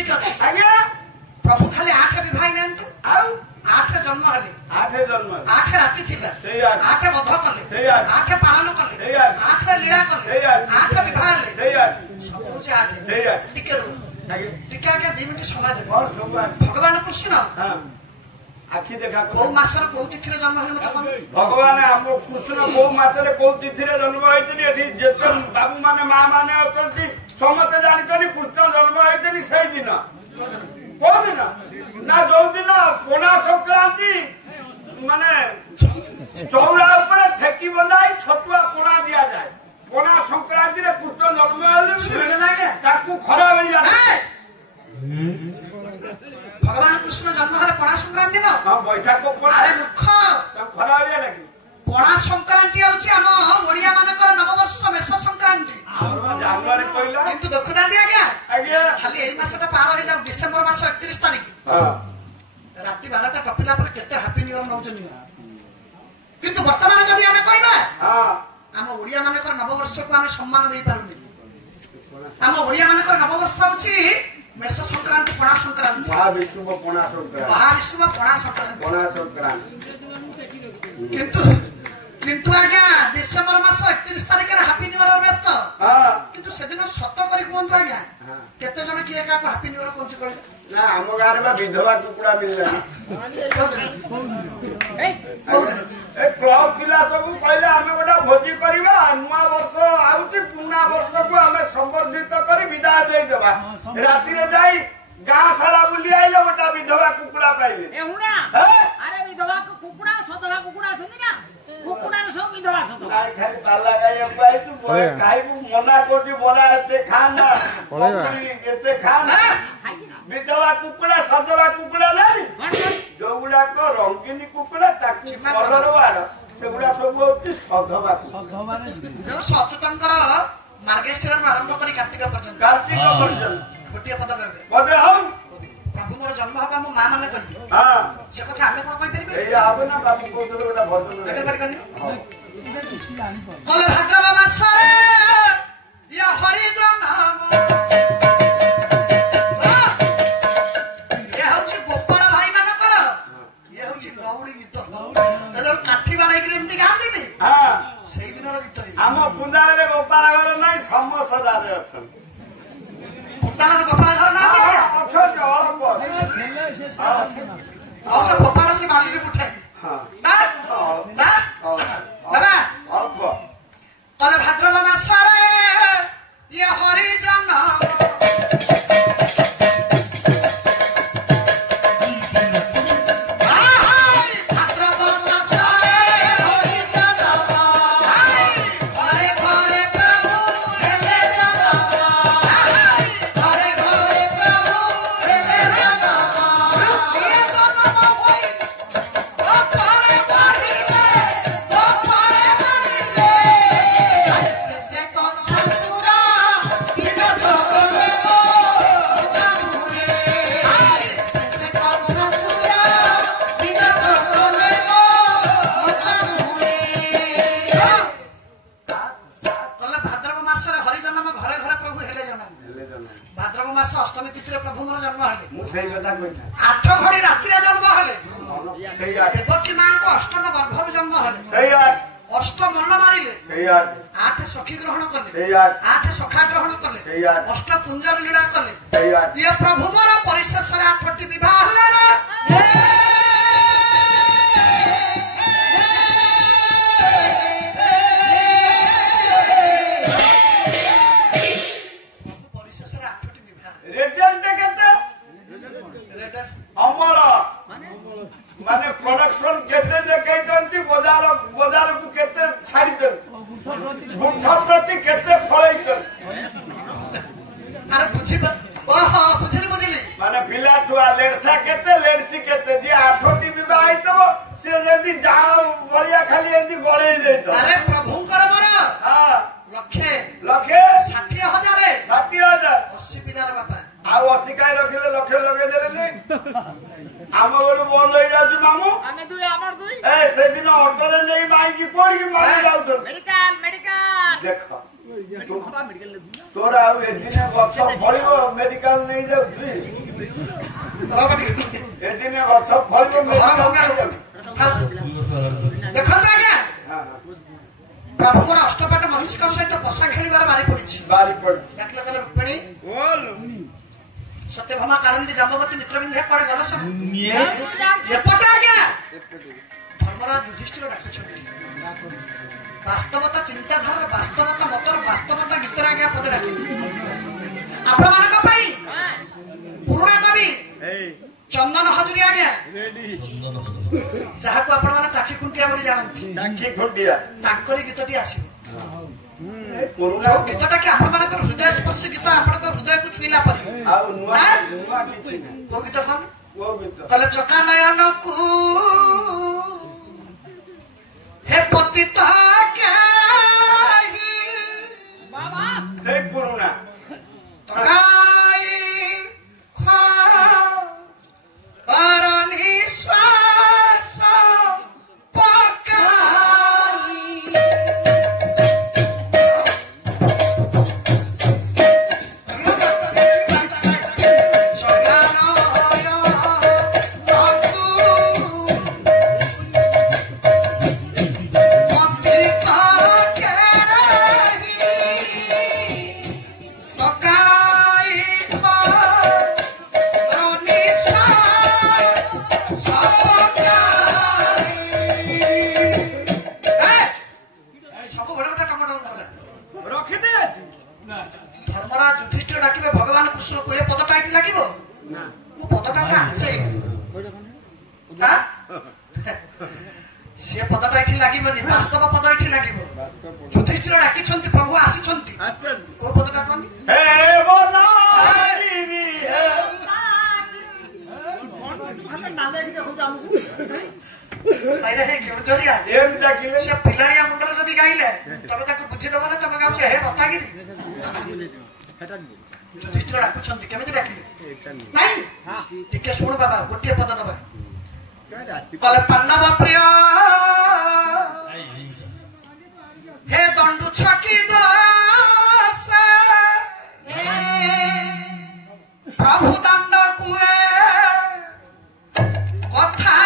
ठीक अच्छे आज्ञा प्रभु खाली 8 विवाह नांतु आउ 8 जन्म हेले 8 जन्म 8 राति थिला सेई 8 बध कले सेई 8 पालन कले सेई 8 लीला कले सेई 8 विवाह हेले सेई सब होचे 8 सेई टिके रो आज्ञा टिके आके 2 मिनिट समय दे और सब भगवान कृष्ण हां आखि देखा को मासर को तिथि जन्म हेले मत कोन भगवान हम कृष्ण को मासरे को तिथि रे जन्म होइतनी एठी जेते बाबू माने मां माने अछंती समते जानितनी कृष्ण जन्म होइतनी सेई दिन को दिन ना दो दिन पोना संक्रांति माने चौरा ऊपर ठेकी बंधाई छतुआ पोना दिया जाए पोना संक्रांति रे कृष्ण जन्म हेले सुन लागे ताकू खरा होई जाए भगवान कृष्ण जन्म हेले पणा संक्रांति न हां बैठक को अरे मूर्ख ता खरा होई जाए कि पणा संक्रांति होची हम ओडिया मानकर नववर्ष मेष संक्रांति आरो जानवर पहिला किंतु देखुना दिया गया आज्ञा खाली एई मासटा पार हो जाऊ डिसेंबर मास 31 तारिख हां राति 12टा टपिला पर केते हैप्पी न्यू ईयर नौजनी किंतु वर्तमान जदि हमें कहबा हां हम ओडिया मानकर नववर्ष को हम सम्मान देई पारुनी हम ओडिया मानकर नववर्ष होची मेष संक्रांति पणा संक्रांति महाविष्णु पोना संक्रांति महाविष्णु पणा संक्रांति पोना संक्रांति किंतु आज्ञा डिसेंबर मास 31 तारिख रे हैप्पी न्यू ईयर व्यस्त हां किंतु सेदिन सत करी कोंतु आज्ञा केते जण किए का हैप्पी न्यू ईयर कोंछ कहले ना हम गारे बा विधवा कुकुड़ा मिलला ए क्लब पिला सब कहले हमें गोटा भोजी करबा नुआ वर्ष आउती पुना वर्ष को हमें संबर्धित करी विदाय दे देबा राति रे जाई गां सारा बुली आइले गोटा विधवा कुकुड़ा पाइले एहुना अरे विधवा को कुकुड़ा सदवा कुकुड़ा छथि ना कुकुड़ा सब विधवा सदवा नाइ खाली ताला गाय पाइ तू खाइबू मना कोटी बोला एते खाना एते खाना विधवा कुकुड़ा सदवा कुकुड़ा नाही जोगुड़ा को रंगीनी कुकुड़ा ताकि कलर वाला सेगुड़ा सब होती सधवा सचेतन कर मार्गशीर आरंभ करी कार्तिक पर्यंत गोटे पद कहबे पदे हम प्रभु मोर जन्म हबा मो मां माने कहि हां से कथा हमें कोन कहि परिबे एई आबे ना बाबू को गोटा भजन अगर पढ़ करनी कल भाद्रव मासरे या हरि जन्म ये होची गोपाल भाई मानकर ये होची लौड़ी गीत जो काठी बाड़ाई के एमती गांधी ने हां सेई दिन रो गीत हम पुंदाळे रे गोपाल घर नाही समसदा रे अछन पुंदाळ गोपाल घर ना दे अछन जवाब और सब गोपाल से बाली रे उठाई हां ना बाबा अल्प कल भाद्रव मासरे ये हरि जन्म अष्टमी तिथि प्रभु मोर जन्म हेले 8 घड़ी रात्रि जन्म हेले देवकी मां को अष्टम गर्भ जन्म हेले अष्टम मन मारिले 8 सखी ग्रहण कले 8 सखा ग्रहण कले अष्ट कुंजर लीला कले ये प्रभु मोर परिशेष 8टी विवाह हेले रे माने प्रोडक्शन केते जे कहतंती बाजार को केते छाड़ी दंती मुठा प्रति केते फळै कर अरे बुझिबा ओहो बुझिली माने पिला छुआ लेडसा केते लेडसी केते जे 8टी विवाह आइतबो से जदी जाओ बलिया खाली एंदी गळे जैतो अरे प्रभुंकर मोर हां लखे 60,000 80 पिलार बापा आ 80 काय रखिले लखे लगे देले नै आम गोरु बोल लई जाती मामू आमे दुई हमर दुई ए से दिन ऑटो रे नै माई की कोड़ी की माई जाउ तो मेडिकल देखो ତୋର ଆଉ ଏଦିନେ ଗଛ ଫଳିବ ମେଡିକାଲ ନେଇ ଯାଉଛି ଏଦିନେ ଗଛ ଫଳିବ ଦେଖନ୍ତୁ ଆଜ୍ଞା ପ୍ରଭୁଙ୍କର ଅଷ୍ଟପାଠ ମହିଷୀଙ୍କ ସହିତ ବସା ଖେଳିବାର ବାରି ପଡିଛି ଡାକିଲେ କହିଲେ ରୁକ୍ମିଣୀ ସତ୍ୟଭାମା କାଳିନ୍ଦୀ ଜାମ୍ବବତୀ ମିତ୍ରବିନ୍ଧା କୁଆଡେ ଗଲ ସବୁ ଏପଟେ ଆଜ୍ଞା ଧର୍ମରାଜ ଯୁଧିଷ୍ଠିର ଡାକୁଛନ୍ତି ବାସ୍ତବତା ଚିନ୍ତାଧାରାର ବାସ୍ତବତା ମତର ବାସ୍ତବତା ଗୀତରେ ଆଜ୍ଞା ପଦେ ଡାକିଲେ ଆପଣମାନଙ୍କ ପାଇଁ ପୁରୁଣା କବି ଚନ୍ଦନ ହଜୁରୀ ଆଜ୍ଞା ଯାହାକୁ ଆପଣମାନେ ଚାଖି ଖୁଣ୍ଟିଆ ବୋଲି ଜାଣନ୍ତି ତାଙ୍କରି ଗୀତଟି ଆସିବ ଯୋଉ ଗୀତଟା କି ଆପଣମାନଙ୍କର ହୃଦୟ ସ୍ପର୍ଶୀ ଗୀତ ଆପଣଙ୍କ ହୃଦୟକୁ ଛୁଇଁଲା ପରେ କୋଉ ଗୀତ କଣ କହିଲେ ଚକା ନୟନକୁ हे पतिता ସେ ପୁରୁଣା ତଗାଇ ନିଶ୍ୱାସ ପକାଇ ଧର୍ମରାଜ ଯୁଧିଷ୍ଠିର ଡାକିବେ ଭଗବାନ କୃଷ୍ଣକୁ ଏ ପଦଟା ଏଠି ଲାଗିବ ମୁଁ ପଦଟା ସେ ପଦଟା ଏଠି ଲାଗିବନି ବାସ୍ତବ ପଦ ଏଠି ଲାଗିବ ଯୁଧିଷ୍ଠିର ଡାକିଛନ୍ତି ପ୍ରଭୁ ଆସିଛନ୍ତି କୋଉ ପଦଟା କହନି ସେ ପିଲାଳିଆ ମୁଣ୍ଡରେ ଯଦି ଗାଇଲେ ତମେ ତାକୁ ବୁଝିଦବ ନା ତମେ ଗାଉଛ ହେ ରତ୍ନାଗିରି ଯୁଧିଷ୍ଠିର ଡାକୁଛନ୍ତି କେମିତି ଡାକିଲେ ନାଇଁ ଟିକେ ଶୁଣ ବାବା ଗୋଟିଏ ପଦ ଦବା କହିଲେ ପାଣ୍ଡବ ପ୍ରିୟ ହେ ଦଣ୍ଡୁ ଛକି ପ୍ରଭୁ ଦଣ୍ଡ କୁଏ କଥା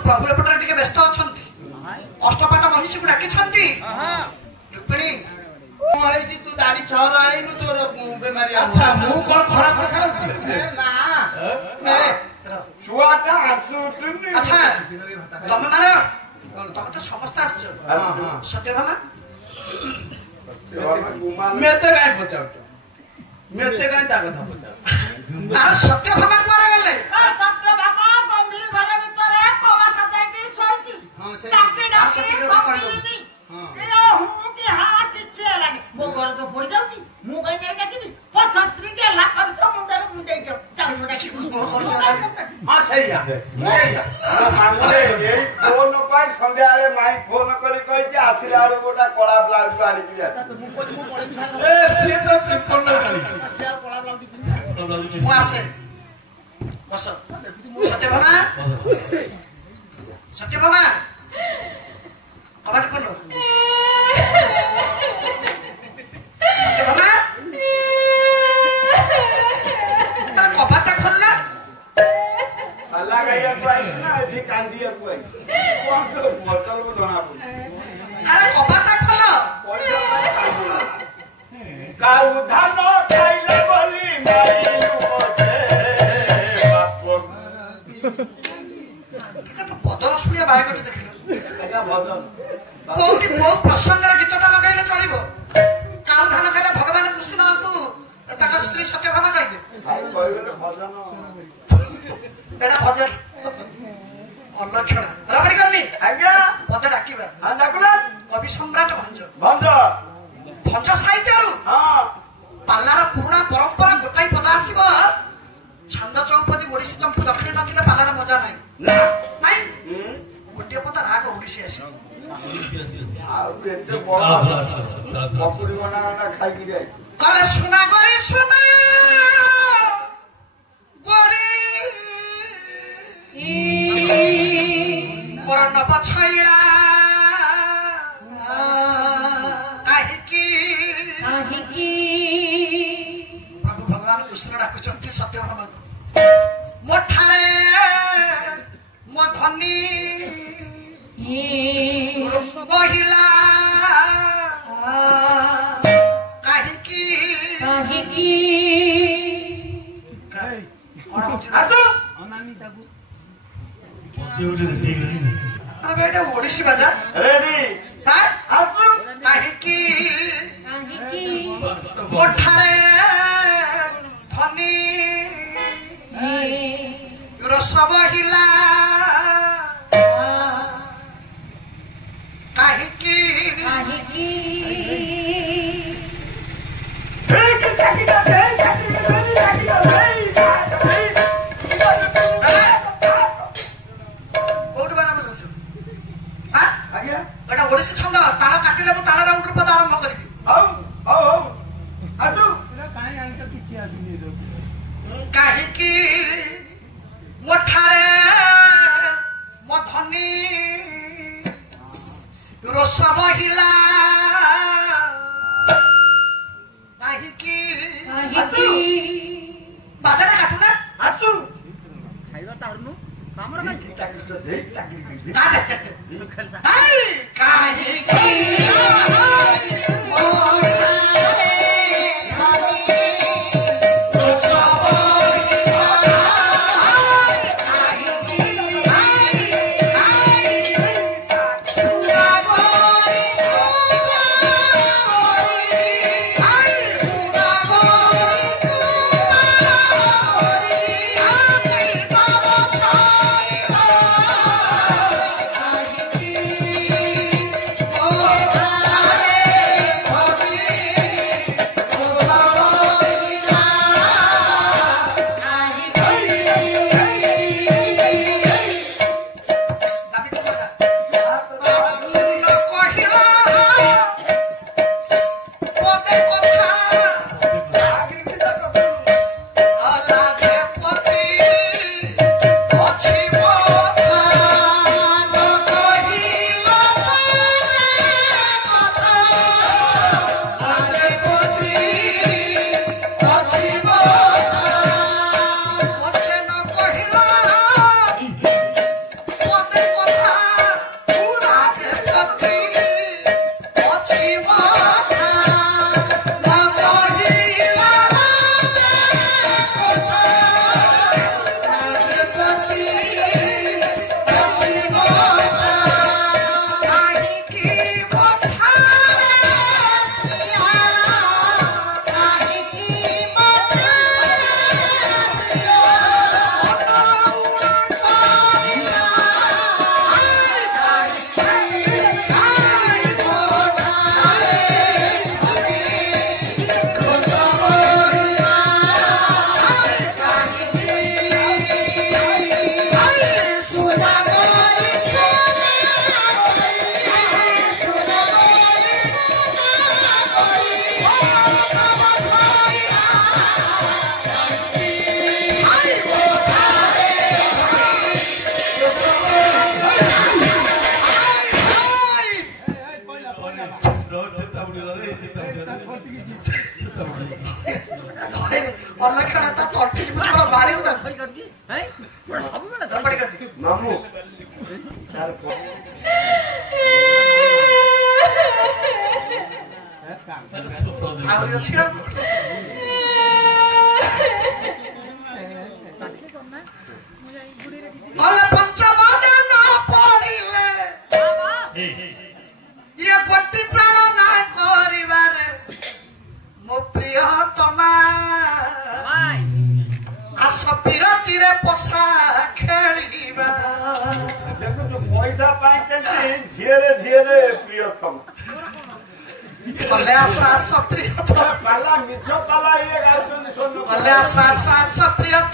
प्रभु एपटे टिके व्यस्त अछंती अष्टपाट महिषी को डाकिछंती रुक्मिणी होई तू दाढ़ी छर आइनु चोर बेमारी अच्छा मु कोन खरा खरा खाउती ना छुआटा आसुतनी अच्छा तमे माने तमे तो समस्त आछछ सत्यभामा मेते काई पचाउत मेते काई ता कथा पचाउ अरे सत्यभामा कोरे गेले सत्यभामा गंभीर घर भितरे कबाट देकी सोईती हां से डाकी सत्य के कहि दो ए हूं की हाथ इच्छे लागे ଘର ତ ପଡି ଯାଉଛି ମୁଁ କାହିଁ ଯାଇ ଡାକିବି 50 ସ୍ତ୍ରୀ କେ ଲାଖ ଭିତରେ ମୁଣ୍ଡରେ ମୁଣ୍ଡେଇ ଚାଲି ଡାକିବି ହଁ ସେଇଆ ଏଇ ଫୋନ ପାଇଁ ସନ୍ଧ୍ୟାବେଳେ ମାଇ ଫୋନ କରି କହିଛି ଆସିଲା ବେଳକୁ ଗୋଟେ କଳା ବ୍ଲାଉଜ ଆଣିକି ଯା ମୁଁ ଆସେ ବସ ସତ୍ୟଭାମା ସତ୍ୟଭାମା କବାଟ ଖୋଲ ସତ୍ୟଭାମା କବାଟଟା ଖୋଲ ନା ପାଲା ଗାଇବାକୁ ଆଇଛି ନା ଏଠି କାନ୍ଦିବାକୁ ଆଇଛି ମଚଲକୁ ଜଣା ପଡୁଛି ଆରେ କବାଟଟା ଖୋଲ କାଉ ଧାନ ଖାଇଲେ ବୋଲି ବଦଳ ଶୁଣିଆ ବାହାଘରଟି ଦେଖିଲ କୋଉଠି କୋଉ ପ୍ରସଙ୍ଗର ଗୀତଟା ଲଗେଇଲେ ଚଳିବ କାଉ ଧାନ ଖାଇଲେ ଭଗବାନ କୃଷ୍ଣଙ୍କୁ ତାଙ୍କ ସ୍ତ୍ରୀ ସତ୍ୟଭାମା କହିବେ ଏଟା ଭଜନ ଅଲକ୍ଷଣ ରବଡ଼ି କରନି ଆଜ୍ଞା ପଦ ଡାକିବା କବି ସମ୍ରାଟ ଭଞ୍ଜ ଭଞ୍ଜ ସାହିତ୍ୟରୁ ପାଲାର ପୁରୁଣା ପରମ୍ପରା ଗୋଟାଇ ପଦ ଆସିବ ଛନ୍ଦ ଚୌପଦୀ ଓଡିଶୀ ଚମ୍ପୁ ଦକ୍ଷିଣୀ ନଥିଲେ ପାଲାର ମଜା ନାହିଁ ନାଇଁ ଗୋଟିଏ ପଦ ରାଗ ଓଡିଶୀ ଆସିବ କଲେ ସୁନା ଗରି ସୁନା ଗରି ମୋର ନବ ଛଇଳା କାହିଁକି ପ୍ରଭୁ ଭଗବାନ କୃଷ୍ଣ ଡାକୁଛନ୍ତି ସତ୍ୟଭାମାକୁ ମୋ ଠାରେ ମୋ ଧନୀ ମହିଳା କାହିଁକି କଣ ହଉଛି ଓଡିଶୀ ବାଜା କାହିଁକି ମୋ ଠାରେ ଧନୀ ରସ ବହିଲା କାହିଁକି କୋଉଠି ବାଜା ବଜାଉଛୁ ଏଟା ଓଡିଶୀ ଛନ୍ଦ ତାଳ କାଟିଲେ ମୁଁ ତାଳ ରାଉଣ୍ଡରୁ ପଦ ଆରମ୍ଭ କରିବି କାହିଁକି ମୋ ଠାରେ ମୋ ଧନୀ ରୋଷ ବହିଲା କାହିଁକି ବାଜାଟା କାଟୁନା ଆସୁ ଖାଇବା ତାରୁନୁ ଆମର झपड़ी करती ମାମୁଁ ଆହୁରି ଅଛି ଆଉ ଗଲେ ପଞ୍ଚମ ଦିନ ପଡ଼ିଲେ ଇଏ ଗୋଟି ଚାଳ ନାଇଁ କରିବାରେ ମୋ ପ୍ରିୟତମା ଆସ ପିରତିରେ ପୋଷା ଖେଳିବା ପଇସା ପାଇଁ କେମିତି ଝିଅରେ ଝିଅରେ ପ୍ରିୟତମ ଗଲେ ଆସ ପ୍ରିୟତମା ପାଲା ମିଛ ପାଲା ଇଏ ଗାଉଛନ୍ତି ଗଲେ ଆସ ପ୍ରିୟତମା